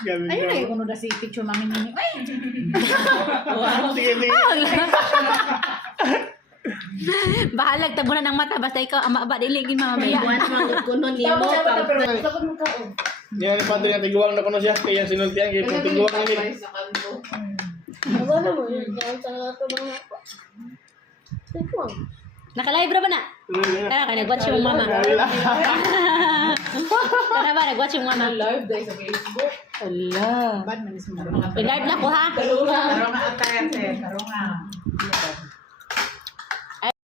Ayun na yung na si picture mami nini. Ay! Sige, sige. Bahalag tabunan ng mata basta ikaw ama diligin mamaya. Buwan mga kuno nimo. Sakot mo ka. Yan ni padre nga tiguang na kuno siya kaya sinultian kay kung tiguang na ni. Ano mo yun? Diyan sa lato mga ako. Tikuang. Naka-live ra ba na? Tara ka nag-watch yung mama. Tara ba nag-watch yung mama? Live dahil sa Facebook. Ala. Bad man is mo. Live na ko ha. Tarong nga atayan sir. Tarong nga.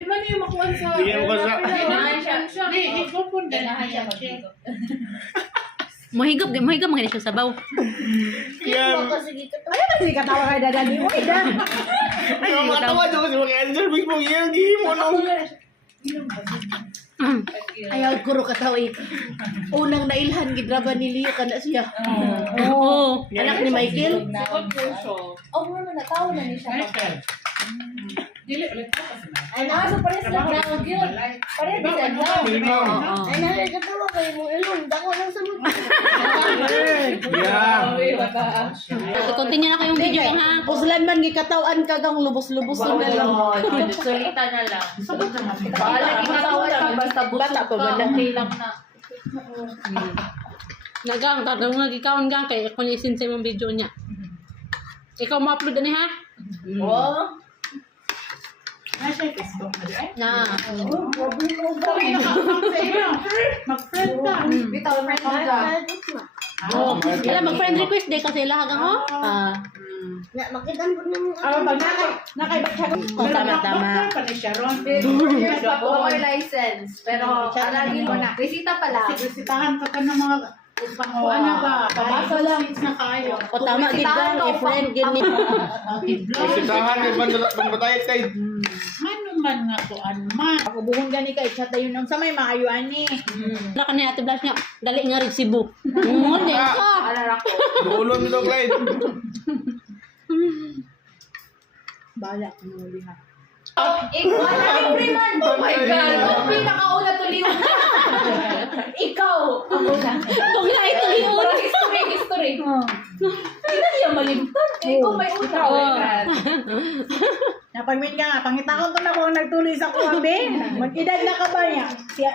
Di ba niyo makuha sa... Di yan ko sa... Di, ikaw po din. Mohigop mga siya sabaw. Yan. Kasi dito. Ay, kasi katawa kay dadali mo. Ida. Ay, matawa dyan kasi mag-answer. Big mo yan. Gihimo nung. Ayaw guro katawa unang nailhan gidraba ni Leo kana siya. Oo. Anak ni Michael. Oh, ano na tao na ni siya. Dili ulit pa kasi. Ay na sa pares na brown gyud. Pares sa brown. Ay na katawa kay mo ilon dako lang sa mo. Yeah. Continue na kayong video kang ha. Puslan man gikatawan kagang lubos-lubos na lang. Solita na lang. Bahala Bahala ginagawa lang basta Bata pa ba lang? okay lang na. Nagang kagawang nagikaon gang kay ako ni sa imong video niya. Ikaw mo-upload ani ha? Oh. Nasa Facebook na di. Na. Mag-friend ka. Bitaw friend ka. Oh, kailan mag-friend request day kasi lahat ang oh. Na makitan po nang Pag nakaibat siya. Tama. Pa ni Sharon. Years pa po may license. Pero aralin mo na. Bisita pala. Bisitahan ka ng mga pangkuhan na ba? Pabasa lang. Na kayo. O tama gid gang i-friend gid ni. Sitahan yung pangbatayat kay. Ano man nga to man. Ako buhon gani kay chat yun ang sa may maayo ani. Na kanay ate Blas niya dali nga rig Cebu. Mo din ka. Alala ko. Duulon nito, Clyde. Bala ko muli ha. Ikaw na libre man. Oh my God. Ikaw pinakauna tuliw na. Ikaw. Ako na. Kung na ito liyon. History. Hindi niya malimtan. Ikaw may una. Oh my God. Napagmin ka nga, pangitakon ko na kung nagtuloy sa kuwabe. Mag-edad na ka ba niya?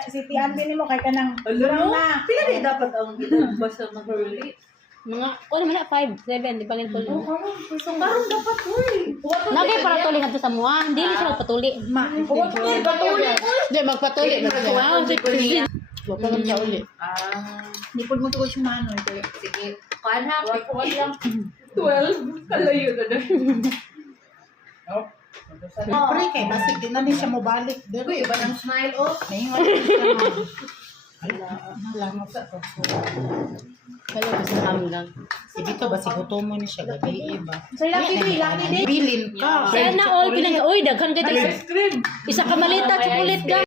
Si Tian din mo kay kanang brown na. Pila rin dapat ang edad basta mag-relate. Mga ko naman na 5, 7 di pa gid tuloy. Karon dapat uy. Nagay para tuloy kadto sa mua. Dili siya magpatuli. Di magpatuli na siya. Wow, si wa pa lang siya uli. Hindi po mo tukoy sumano ito. Sige. Kuan ha. Kuan lang. 12. Kalayo na na. Pre kay basig din na ni siya mo balik. Uy, iba ng smile oh. Naingon siya. Alam mo sa to. Kaya basta hanggang. Si dito ba si gutom mo ni siya gabi iba. Sa laki day. Bilin ka. Sana all pinang uy daghan kay isa ka malita chocolate ga.